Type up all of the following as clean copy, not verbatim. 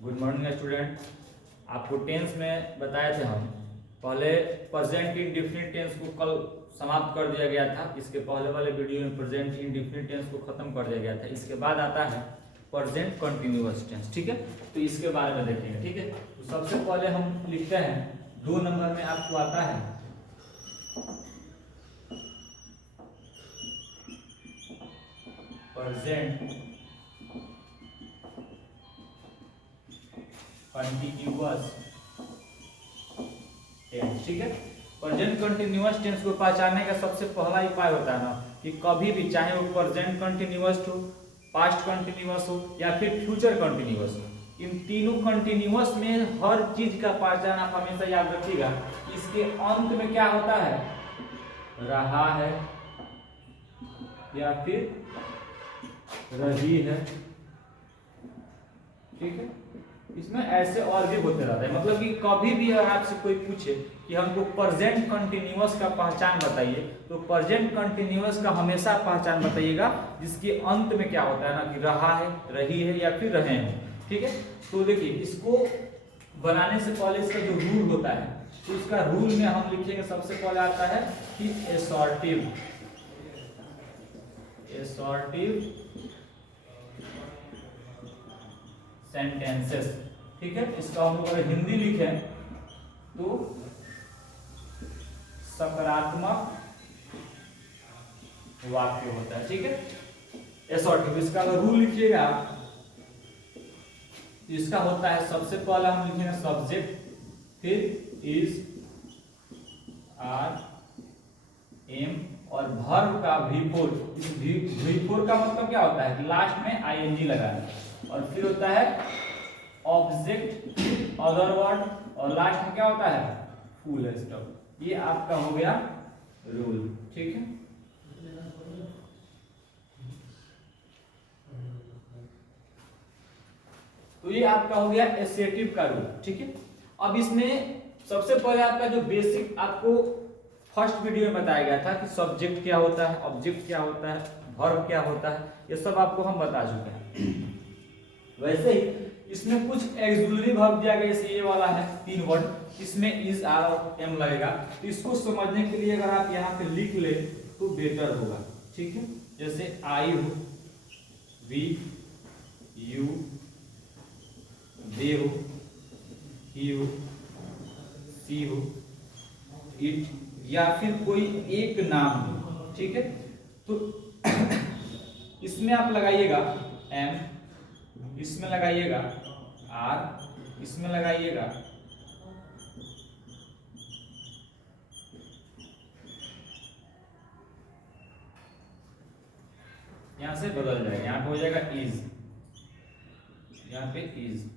Good morning student. आपको tense में बताए थे हम पहले प्रेजेंट इंडेफिनिट टेंस को कल समाप्त कर दिया गया था। इसके पहले वाले वीडियो में प्रेजेंट इंडेफिनिट टेंस को खत्म कर दिया गया था। इसके बाद आता है प्रेजेंट कंटिन्यूअस टेंस। ठीक है, तो इसके बारे में देखेंगे। ठीक है, तो सबसे पहले हम लिखते हैं 2 नंबर में आपको आता है प्रेजेंट कंटिन्यूअस टेंस। ठीक है, प्रेजेंट कंटिन्यूअस टेंस को पहचानने का सबसे पहला उपाय होता है ना कि कभी भी चाहे वो प्रेजेंट कंटिन्यूअस हो, पास्ट कंटिन्यूअस हो या फिर फ्यूचर कंटिन्यूअस हो, इन तीनों कंटिन्यूअस में हर चीज का पहचान आप हमेशा याद रखिएगा। इसके अंत में क्या होता है, रहा है या फिर रही है। ठीक है, इसमें ऐसे और भी होते रहते हैं। मतलब कि कभी भी अगर आपसे कोई पूछे कि हमको प्रेजेंट कंटिन्यूअस का पहचान बताइए, तो प्रेजेंट कंटिन्यूअस का हमेशा पहचान बताइएगा जिसके अंत में क्या होता है ना कि रहा है, रही है या फिर रहे हैं। ठीक है, तो देखिए इसको बनाने से पहले इसका जो रूल होता है, तो इसका रूल में हम लिखेंगे। सबसे पहले आता है कि एसॉर्टिव सेंटेंसेस। ठीक है, इसका हम अगर हिंदी लिखें तो सकारात्मक वाक्य होता है। ठीक है, एसॉर्टिव इसका अगर रूल लिखिएगा, इसका होता है सबसे पहले हम लिखेंगे सब्जेक्ट, फिर इज, आर, एम और वर्ब का V4। इस V4 का मतलब क्या होता है कि लास्ट में ing लगाना, और फिर होता है ऑब्जेक्ट, अदर वर्ड और लास्ट में क्या होता है फुल स्टॉप। ये आपका हो गया रूल। ठीक है, तो ये आपका हो गया एसेटिव का रूल। ठीक है, अब इसमें सबसे पहले आपका जो बेसिक आपको फर्स्ट वीडियो में बताया गया था कि सब्जेक्ट क्या होता है, ऑब्जेक्ट क्या होता है, वर्ब क्या होता है, ये सब आपको हम बता चुके हैं। वैसे ही इसमें कुछ एक्सुलरी वर्ब दिया गया, जैसे ये वाला है 3 वर्ड, इसमें इज, आर और एम लगेगा। तो इसको समझने के लिए अगर आप यहाँ पे लिख ले तो बेटर होगा। ठीक है, जैसे आई हो, वी, यू, दे हो, ही हो, सी हो, इट या फिर कोई एक नाम हो। ठीक है, तो इसमें आप लगाइएगा एम, इसमें लगाइएगा आर, इसमें लगाइएगा यहां से बदल जाएगा, यहां पे हो जाएगा इज, यहां पे इज,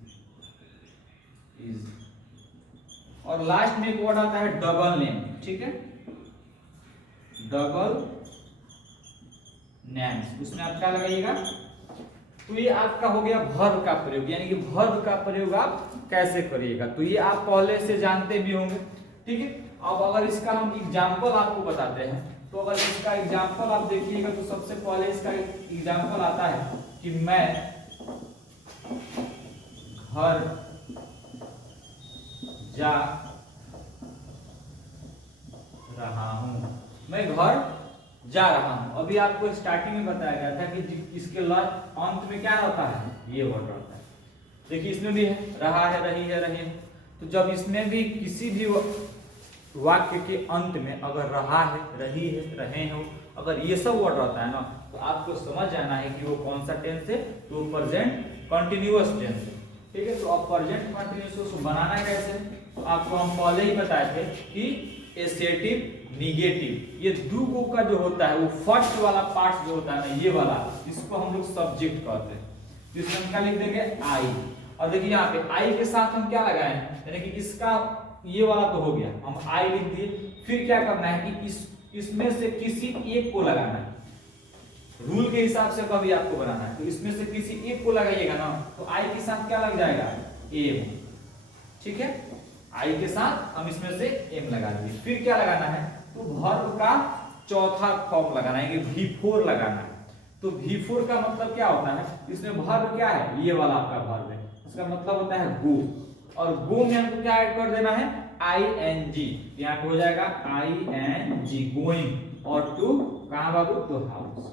और लास्ट में एक वर्ड आता है डबल नेम। ठीक है, डबल नेम्स, उसमें आप क्या लगाइएगा, तो ये आपका हो गया वर्ब का प्रयोग, यानी कि वर्ब का प्रयोग आप कैसे करिएगा, तो ये आप पहले से जानते भी होंगे। ठीक है, अब अगर इसका हम एग्जांपल आपको बताते हैं, तो अगर इसका एग्जांपल आप देखिएगा तो सबसे पहले इसका एग्जांपल आता है कि मैं घर जा रहा हूं, मैं घर जा रहा हूं। अभी आपको स्टार्टिंग में बताया गया था कि इसके अंत में क्या होता है, ये वर्ड रहता है। देखिए इसमें भी है रहा है, रही है, रहे हैं। तो जब इसमें भी किसी भी वाक्य के अंत में अगर रहा है, रही है, रहे हो, अगर ये सब वर्ड रहता है ना, तो आपको समझ जाना है कि वो कौन सा टेंस है, तो प्रेजेंट कंटिन्यूअस टेंस है। ठीक है, तो अब प्रेजेंट कंटिन्यूअस को बनाना कैसे, तो आपको हम पहले ही बताए थे कि एसेटिव, निगेटिव, ये दो गो का जो होता है वो फर्स्ट वाला पार्ट जो होता है ना, ये वाला, इसको हम लोग सब्जेक्ट कहते हैं। तो इसमें हम क्या लिख देंगे आई, और देखिए यहाँ पे आई के साथ हम क्या लगाए हैं, यानी कि इसका ये वाला तो हो गया, हम आई लिख दिए। फिर क्या करना है कि इसमें से किसी एक को लगाना है, रूल के हिसाब से कभी आपको बनाना है, तो इसमें से किसी एक को लगाइएगा ना, तो आई के साथ क्या लग जाएगा, एम। ठीक है, आई के साथ हम इसमें से एम लगा दिए। फिर क्या लगाना है, तो वर्ब का चौथा फॉर्म लगाना है, V4 लगाना है। तो V4 का मतलब क्या होता है, इसमें वर्ब क्या है, ये वाला आपका वर्ब है। इसका मतलब होता है गो, और गो में हमको क्या ऐड कर देना है, ing। यहाँ पे हो जाएगा ing, गोइंग, और टू कहाँ बाबू, तो हाउस।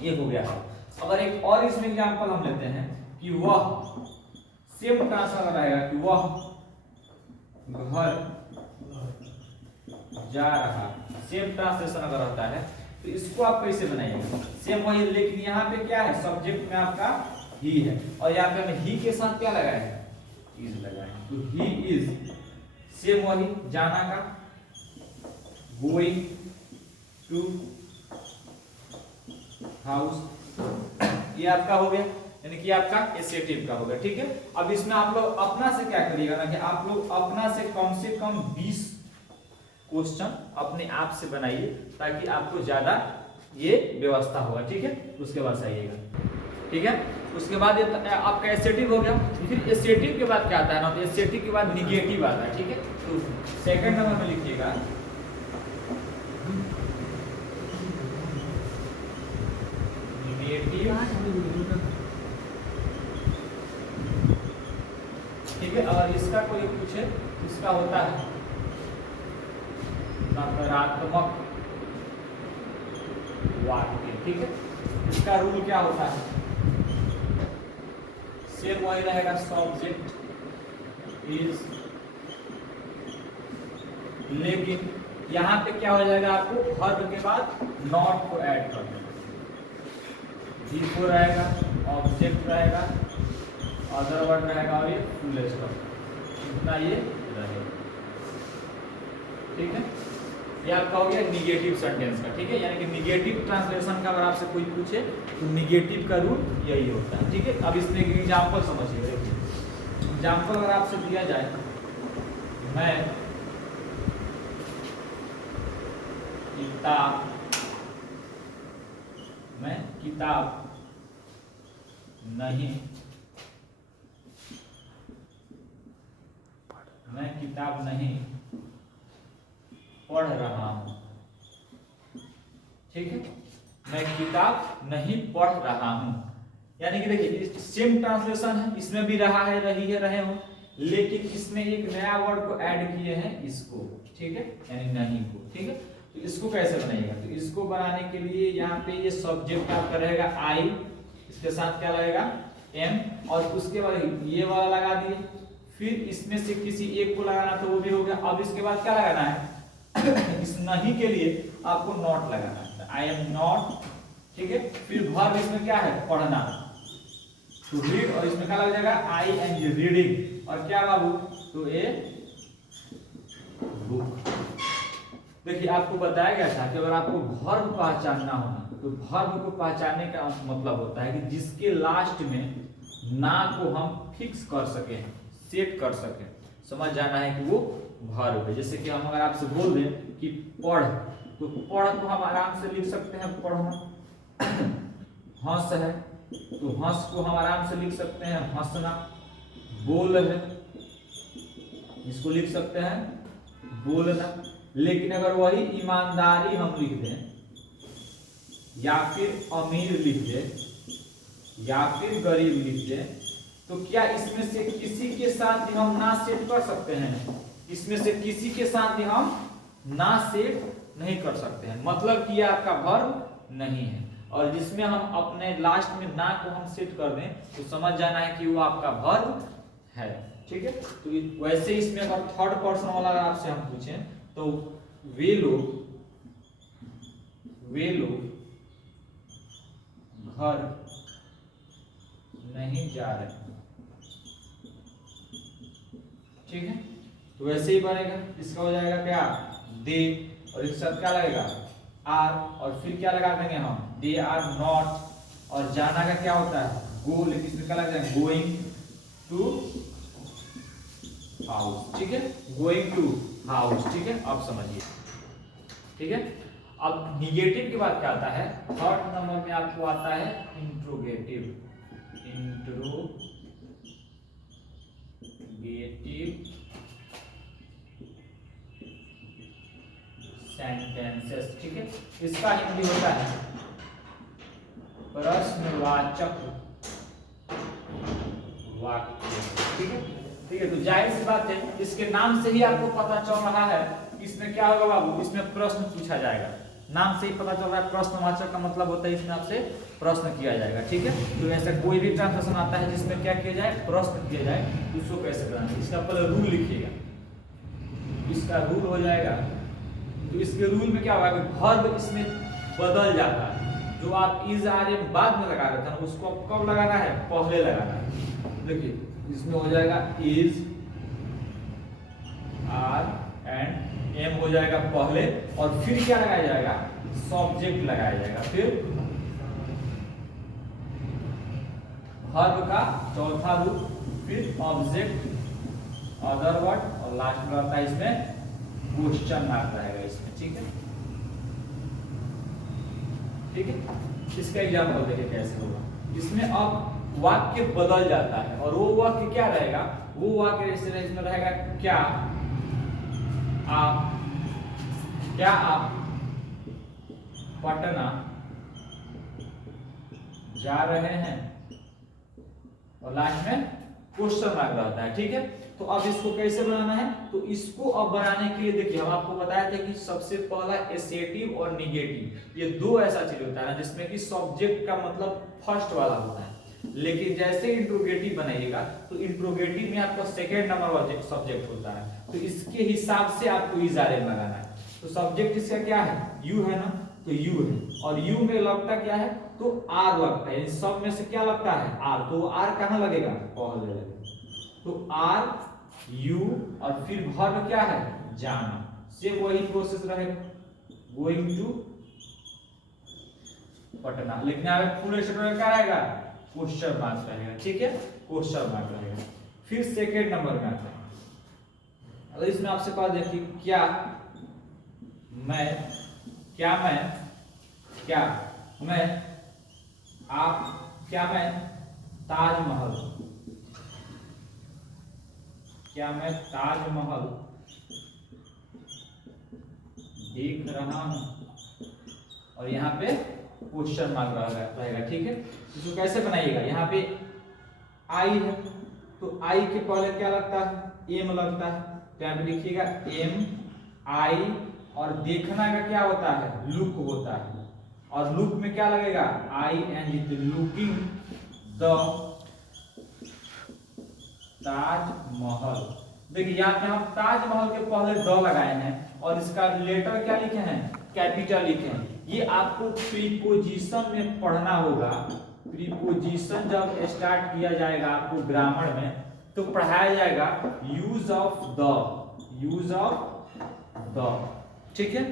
ये हो गया। अगर एक और इसमें एग्जांपल हम लेते हैं कि वह सेम ट्रांसफर रहेगा कि वह घर जा रहा, सेम ट्रांसलेशन अगर रहता है तो इसको आप कैसे बनाइएगा, सेम वही, लेकिन यहाँ पे क्या है, सब्जेक्ट में आपका ही है, और यहाँ पे हमें ही के साथ क्या लगाया है, इज लगाया है, तो ही इज, सेम वही, जाना का, गोइंग टू हाउस, ये आपका हो गया, यानी कि आपका एसेटिव का हो गया। ठीक है, अब इसमें आप लोग अपना से क्या करिएगा ना, कि आप लोग अपना से कम 20 क्वेश्चन अपने आप से बनाइए, ताकि आपको ज्यादा ये व्यवस्था होगा। ठीक है, उसके बाद से आइएगा। ठीक है, उसके बाद ये आपका एसेटिव हो गया। फिर एसेटिव के बाद क्या आता है ना, तो एसेटिव के बाद निगेटिव आता है। ठीक है, तो सेकंड नंबर में लिखिएगा निगेटिव। ठीक है, अगर इसका कोई पूछे, इसका होता है नकारात्मक वाक्य। ठीक है, इसका रूल क्या होता है, सेम वही रहेगा, सब्जेक्ट इज, लेकिन यहां पे क्या हो जाएगा, आपको वर्ब के बाद नॉट को ऐड कर देना, भी रहेगा, ऑब्जेक्ट रहेगा, अदर वर्ड रहेगा, और ये फुल स्टॉप, इतना ये रहेगा। ठीक है, ये आपका हो गया निगेटिव सेंटेंस का। ठीक है, यानी कि निगेटिव ट्रांसलेशन का अगर आपसे कोई पूछे तो निगेटिव का रूल यही होता है। ठीक है, अब इसमें एक एग्जांपल समझिए। एग्जांपल अगर आपसे दिया जाए, मैं किताब नहीं पढ़ रहा हूं। ठीक है, मैं किताब नहीं पढ़ रहा हूं, यानी कि देखिए सेम ट्रांसलेशन है, इसमें भी रहा है, रही है, रहे हो, लेकिन इसमें एक नया वर्ड को ऐड किए हैं, इसको। ठीक है, यानी नहीं को। ठीक है, तो इसको कैसे बनाइएगा, तो इसको बनाने के लिए यहाँ पे ये सब्जेक्ट आपका रहेगा आई, इसके साथ क्या लगेगा, एम, और उसके बाद ये वाला लगा दिए, फिर इसमें से किसी एक को लगाना तो वो भी हो गया। अब इसके बाद क्या लगाना है, इस नहीं के लिए आपको नॉट लगाना है, आई एम नॉट। ठीक है, फिर वर्ब इसमें क्या है, पढ़ना, तो रीड, और इसमें क्या लग जाएगा, आई एम रीडिंग, और क्या बाबू, तो ए बुक। देखिए आपको बताया गया था कि अगर आपको वर्ब पहचानना हो तो वर्ब को पहचानने का मतलब होता है कि जिसके लास्ट में ना को हम फिक्स कर सके, सेट कर सके, समझ जाना है कि वो वर्ब है। जैसे कि हम अगर आपसे बोल दें कि पढ़, तो पढ़ को हम आराम से लिख सकते हैं पढ़ना। हंस है तो हंस को हम आराम से लिख सकते हैं हंसना। बोल है, इसको लिख सकते हैं बोलना। लेकिन अगर वही ईमानदारी हम लिख दें, या फिर अमीर लिख दें, या फिर गरीब लिख दें, तो क्या इसमें से किसी के साथ भी हम ना सेट कर सकते हैं? इसमें से किसी के साथ भी हम ना सेट नहीं कर सकते हैं, मतलब कि यह आपका वर्ब नहीं है। और जिसमें हम अपने लास्ट में ना को हम सेट कर दें तो समझ जाना है कि वो आपका वर्ब है। ठीक है, तो वैसे इसमें अगर थर्ड पर्सन वाला अगर आपसे हम पूछें तो वे लोग घर नहीं जा रहे। ठीक है, तो वैसे ही बनेगा। इसका हो जाएगा क्या, दे, और इसके साथ क्या लगेगा, आर, और फिर क्या लगा देंगे हम, दे आर नॉट। और जाना का क्या होता है, गो, लेकिन इसमें क्या लग जाएगा, गोइंग टू हाउस। ठीक है, गोइंग टू हाउस। ठीक है, अब समझिए। ठीक है, अब निगेटिव के बाद क्या आता है, थर्ड नंबर में आपको आता है इंट्रोगेटिव। सेंटेंसेस। ठीक है, इसका हिंदी होता है प्रश्नवाचक वाक्य। ठीक है, ठीक है। तो जाहिर सी बात है, इसके नाम से ही आपको पता चल रहा है इसमें क्या होगा बाबू, इसमें प्रश्न पूछा जाएगा। नाम से ही पता चल रहा है, प्रश्नवाचक का मतलब होता है इसमें आपसे प्रश्न किया जाएगा। ठीक है, तो ऐसा कोई भी ट्रांसलेशन आता है जिसमें क्या किया जाए, प्रश्न किया जाए, उसको कैसे करना है, इसका पहले रूल लिखिएगा। इसका रूल हो जाएगा, तो इसके रूल में क्या होगा कि वर्ब इसमें बदल जाता है। जो आप इज आर एम बाद में लगा रहे थे ना, उसको कब लगाना है, पहले लगाना है। देखिए इसमें हो जाएगा इज आर एंड एम हो जाएगा पहले, और फिर क्या लगाया जाएगा, सब्जेक्ट लगाया जाएगा, फिर वर्ब का चौथा रूप, फिर ऑब्जेक्ट, अदर वर्ड, और लास्ट में आता है इसमें क्वेश्चन मार्क रहेगा इसमें। ठीक है, ठीक है। इसका एग्जाम्पल देखिए कैसे होगा। इसमें अब वाक्य बदल जाता है, और वो वाक्य क्या रहेगा, वो वाक्य जैसे इसमें रहेगा क्या आप पटना जा रहे हैं, और लास्ट में क्वेश्चन मार्क रहता है। ठीक है, तो अब इसको कैसे बनाना है, तो इसको अब बनाने के लिए देखिए हम आपको बताया था कि सबसे पहला एसेटिव और निगेटिव, ये दो ऐसा चीज होता है ना जिसमें कि सब्जेक्ट का मतलब फर्स्ट वाला होता है। लेकिन जैसे इंट्रोगेटिव बनाइएगा तो इंट्रोगेटिव में आपका सेकेंड नंबर वाला सब्जेक्ट होता है, तो इसके हिसाब से आपको इज आर एम लगाना है। तो सब्जेक्ट इसका क्या है, यू है ना, तो यू है, और यू में लगता क्या है, तो आर लगता है। सब में से क्या लगता है, आर, तो आर कहाँ लगेगा, पहले लगेगा। तो आर यू, और फिर वर्ब क्या है, जाना, से वही प्रोसेस रहेगा, गोइंग टू पटना। लेकिन यहाँ पे फुल स्टॉप में क्या रहेगा, क्वेश्चन मार्क रहेगा। ठीक है, क्वेश्चन मार्क रहेगा। फिर सेकेंड नंबर में आता है, अगर इसमें आपसे कहा जाए कि क्या मैं ताजमहल देख रहा हूं, और यहाँ पे क्वेश्चन मार्क रहेगा। ठीक है, इसको कैसे बनाइएगा, यहाँ पे आई है, तो आई के पहले क्या लगता है, एम लगता है, तो यहाँ पे लिखिएगा एम आई, और देखना का क्या होता है, लुक होता है, और लुक में क्या लगेगा, आई एंड लुकिंग द ताजमहल। देखिए यहाँ पे हम ताजमहल के पहले द लगाए हैं, और इसका लेटर क्या लिखे हैं, कैपिटल लिखे हैं। ये आपको प्रीपोजिशन में पढ़ना होगा। प्रीपोजिशन जब स्टार्ट किया जाएगा आपको ग्रामर में, तो पढ़ाया जाएगा यूज ऑफ द। ठीक है,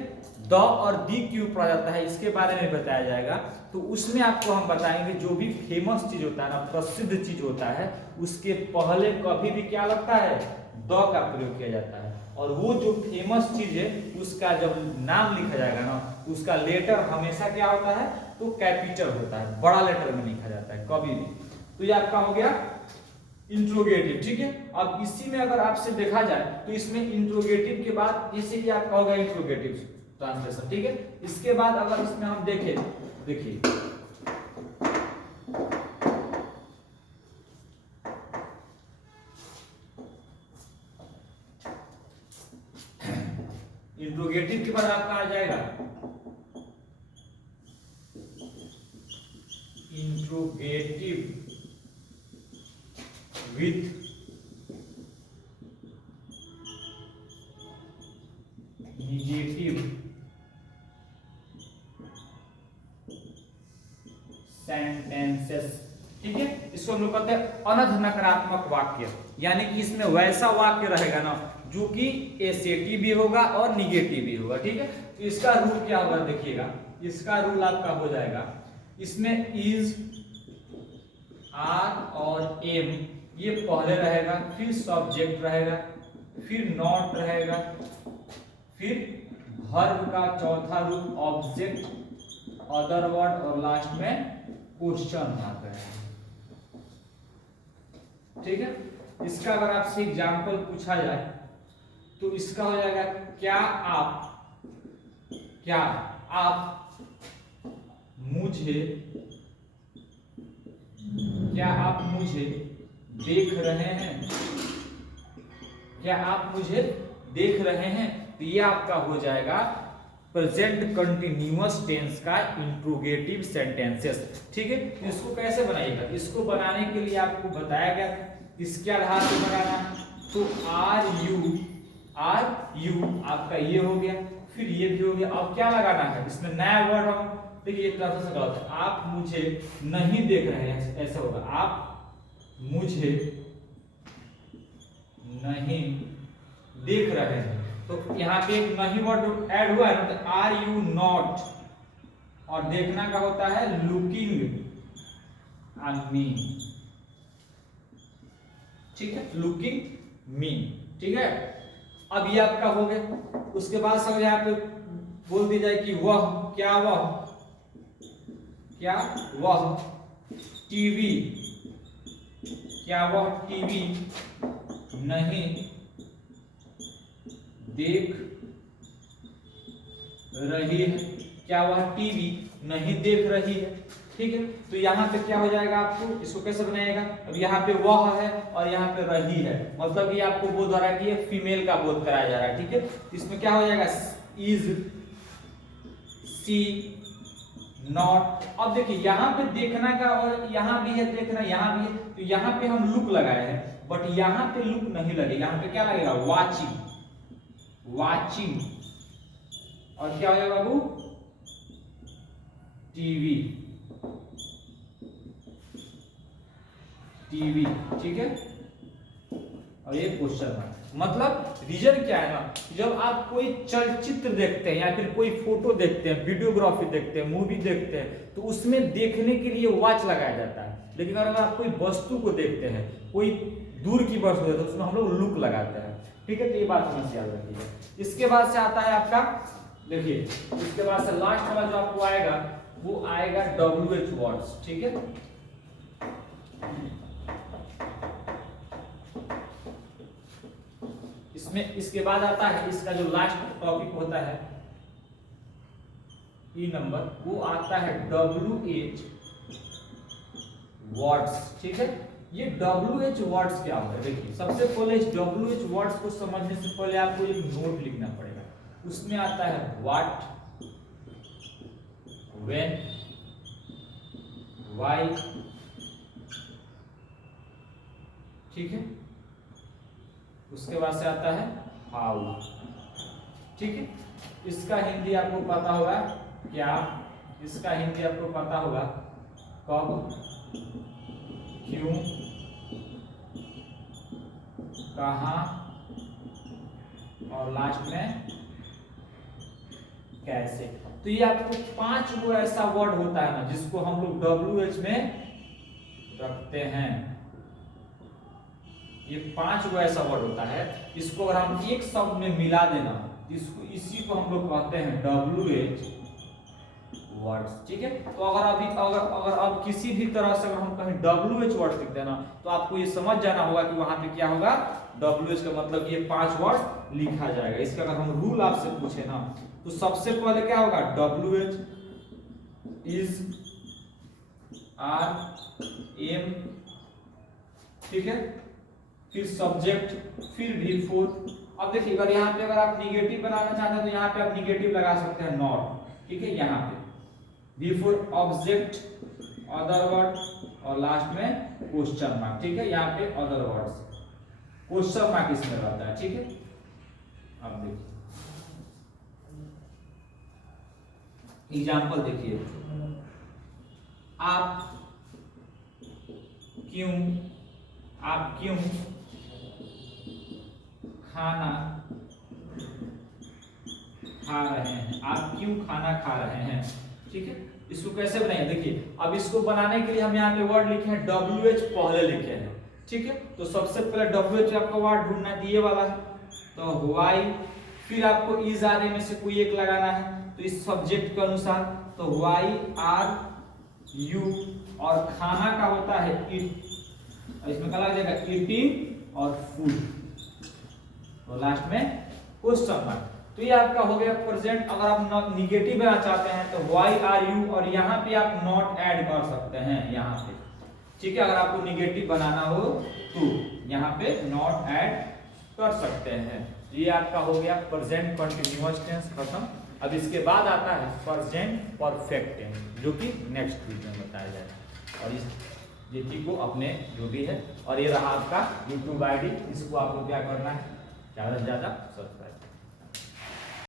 द और दी क्यों पढ़ा जाता है इसके बारे में बताया जाएगा। तो उसमें आपको हम बताएंगे जो भी फेमस चीज होता है ना, प्रसिद्ध चीज होता है, उसके पहले कभी भी क्या लगता है, द का प्रयोग किया जाता है। और वो जो फेमस चीज है उसका जब नाम लिखा जाएगा ना, उसका लेटर हमेशा क्या होता है, तो कैपिटल होता है, बड़ा लेटर में लिखा जाता है कभी भी। तो ये आपका हो गया इंट्रोगेटिव। ठीक है, अब इसी में अगर आपसे देखा जाए तो इसमें इंट्रोगेटिव के बाद जैसे कि आपका होगा इंट्रोगेटिव ट्रांसलेशन। ठीक है, इसके बाद अगर इसमें हम देखें, देखिए इंट्रोगेटिव के बाद आपका आ जाएगा इंट्रोगेटिव विथ निगेटिव सेंटेंसेस। ठीक है, इसको हम लोग कहते हैं अनध नकारात्मक वाक्य, यानी कि इसमें वैसा वाक्य रहेगा ना जो कि एसेटिव भी होगा और निगेटिव भी होगा। ठीक है, तो इसका रूल क्या होगा, देखिएगा इसका रूल आपका हो जाएगा, इसमें इज आर और एम ये पहले रहेगा, फिर सब्जेक्ट रहेगा, फिर नॉट रहेगा, फिर वर्ब का चौथा रूप ऑब्जेक्ट, अदर वर्ड, और लास्ट में क्वेश्चन मार्क रहेगा। ठीक है, इसका अगर आपसे एग्जाम्पल पूछा जाए तो इसका हो जाएगा क्या आप मुझे देख रहे हैं, क्या आप मुझे देख रहे हैं? तो ये आपका हो जाएगा प्रेजेंट कंटिन्यूअस टेंस का इंट्रोगेटिव सेंटेंसेस। ठीक है, तो इसको कैसे बनाइएगा? इसको बनाने के लिए आपको बताया गया इसके आधार पर बनाना है। तो आर यू आपका ये हो गया, फिर ये भी हो गया। अब क्या लगाना है इसमें? नया वर्ड हम देखिए एक तरह से गलत है। आप मुझे नहीं देख रहे हैं, ऐसा होगा आप मुझे नहीं देख रहे हैं। तो यहाँ पे एक नहीं वर्ड ऐड हुआ है ना, तो आर यू नॉट, और देखना का होता है लुकिंग ऑन मी। ठीक है, लुकिंग मी। ठीक है, अब ये आपका हो गया। उसके बाद सब यहाँ पे बोल दी जाए कि वह टीवी, क्या वह टीवी नहीं देख रही है? क्या वह टीवी नहीं देख रही है? ठीक है, तो यहाँ पे क्या हो जाएगा? आपको इसको कैसे बनाएगा? अब यहाँ पे वह है और यहाँ पे रही है, मतलब कि आपको बोध हो रहा है कि ये फीमेल का बोध कराया जा रहा है। ठीक है, इसमें क्या हो जाएगा? Is, see, not. अब देखिए यहाँ पे देखना का और यहाँ भी है देखना, यहाँ भी है, तो यहाँ पे हम लुक लगाए हैं, बट यहाँ पे लुक नहीं लगेगा। यहाँ पे क्या लगेगा? वाचिंग। और क्या हो जाएगा बाबू? टीवी। ठीक है, और ये क्वेश्चन मार्क। मतलब रीजन क्या है ना, जब आप कोई चलचित्र देखते हैं या फिर कोई फोटो देखते हैं, वीडियोग्राफी देखते हैं, मूवी देखते हैं, तो उसमें देखने के लिए वॉच लगाया जाता है। लेकिन अगर आप कोई वस्तु को देखते हैं, कोई दूर की वस्तु है, तो उसमें हम लोग लुक लगाते हैं। ठीक है, तो ये बात हमें याद रखिएगा। इसके बाद से आता है आपका, देखिए इसके बाद से लास्ट वाला जो आपको आएगा वो आएगा WH वर्ड्स। ठीक है, इसमें इसके बाद आता है इसका जो लास्ट टॉपिक होता है ई नंबर, वो आता है WH वर्ड्स। ठीक है, ये WH वर्ड्स क्या होता है? देखिए सबसे पहले इस WH वर्ड्स को समझने से पहले आपको एक नोट लिखना पड़ेगा। उसमें आता है व्हाट, व्हेन, व्हाई। ठीक है, उसके बाद से आता है हाउ। ठीक है, इसका हिंदी आपको पता होगा क्या? इसका हिंदी आपको पता होगा कब, क्यों, कहां और लास्ट में कैसे। तो ये आपको 5 वो ऐसा वर्ड होता है ना जिसको हम लोग WH में रखते हैं। ये 5 वो ऐसा वर्ड होता है, इसको अगर हम एक शब्द में मिला देना, इसको इसी को हम लोग कहते हैं WH वर्ड्स। ठीक है, तो अगर अब किसी भी तरह से अगर हम कहीं WH वर्ड लिखते हैं ना, तो आपको ये समझ जाना होगा कि वहां पे क्या होगा? WH का मतलब ये 5 वर्ड लिखा जाएगा। इसका अगर हम रूल आपसे पूछे ना, तो सबसे पहले क्या होगा? WH, is, are, am. ठीक है, फिर सब्जेक्ट, फिर V4। अब देखिए अगर यहाँ पे अगर आप निगेटिव बनाना चाहते हैं तो यहाँ पे आप निगेटिव लगा सकते हैं नॉट। ठीक है, यहाँ पे V4 ऑब्जेक्ट, अदर वर्ड, और लास्ट में क्वेश्चन मार्क। ठीक है, यहाँ पे अदर वर्ड्स, क्वेश्चन मार्क इसमें रहता है। ठीक है, अब देखिए एग्जाम्पल देखिए, आप क्यों खाना खा रहे हैं? आप क्यों खाना खा रहे हैं? ठीक है, इसको कैसे बनाएं? देखिए अब इसको बनाने के लिए हम यहाँ पे वर्ड लिखे हैं WH पहले लिखे हैं। ठीक है, तो सबसे पहले WH आपका वर्ड ढूंढना दिए वाला है, तो व्हाई, फिर आपको इज, आर, में से कोई एक लगाना है, तो इस सब्जेक्ट के अनुसार तो व्हाई, आर, यू, और खाना का होता है ईट, इसमें क्या लग जाएगा? ईटिंग और फूड, और लास्ट में क्वेश्चन मार्क। तो ये आपका हो गया प्रेजेंट। अगर आप निगेटिव बनाना चाहते हैं तो व्हाई, आर, यू, और यहाँ पे आप नॉट ऐड कर सकते हैं यहाँ पे। ठीक है। अगर आपको निगेटिव बनाना हो तो यहाँ पे नॉट ऐड कर सकते हैं। ये आपका हो गया प्रेजेंट कंटिन्यूअस टेंस खत्म। अब इसके बाद आता है प्रेजेंट परफेक्ट टेंस, जो कि नेक्स्ट वीडियो में बताया जाएगा। और इस जेटी को अपने जो भी है, और ये रहा आपका यूट्यूब आईडी, इसको आपको क्या करना है, ज़्यादा से ज़्यादा सब्सक्राइब।